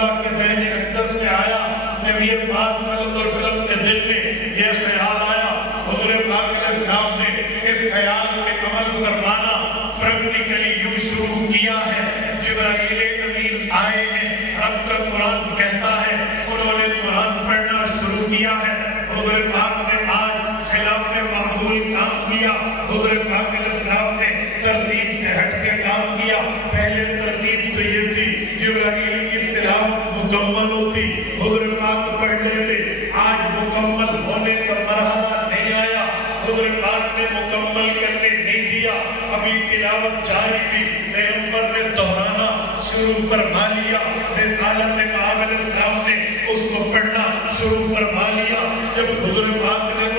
اللہ کے ذہن اقدس میں آیا، نبی پاک صلی اللہ علیہ وسلم کے دل میں یہ خیال آیا، حضور پاک علیہ السلام نے اس خیال پہ عمل فرمانا پریکٹیکلی یوں شروع کیا ہے۔ جبرائیل امین آئے ہیں، رب کا قرآن کہتا ہے، انہوں نے قرآن پڑھنا شروع کیا ہے۔ حضور پاک نے آج خلاف معمول کام کیا، حضور پاک علیہ السلام نے ترتیب سے ہٹ کے کام کیا۔ پہلے ترتیب تو یہ تھی جبرائیل کی تلاوت مکمل ہوتی، حضور پاک پڑھ لیتے، آج مکمل ہونے کا مرحلہ نہیں آیا، حضور پاک نے مکمل کر کے نہیں دیا، ابھی تلاوت جاری تھی، پیغمبر نے دہرانا شروع فرما لیا، رسالت پاک علیہ السلام نے اس کو پڑھنا شروع فرما لیا۔ جب حضور پاک نے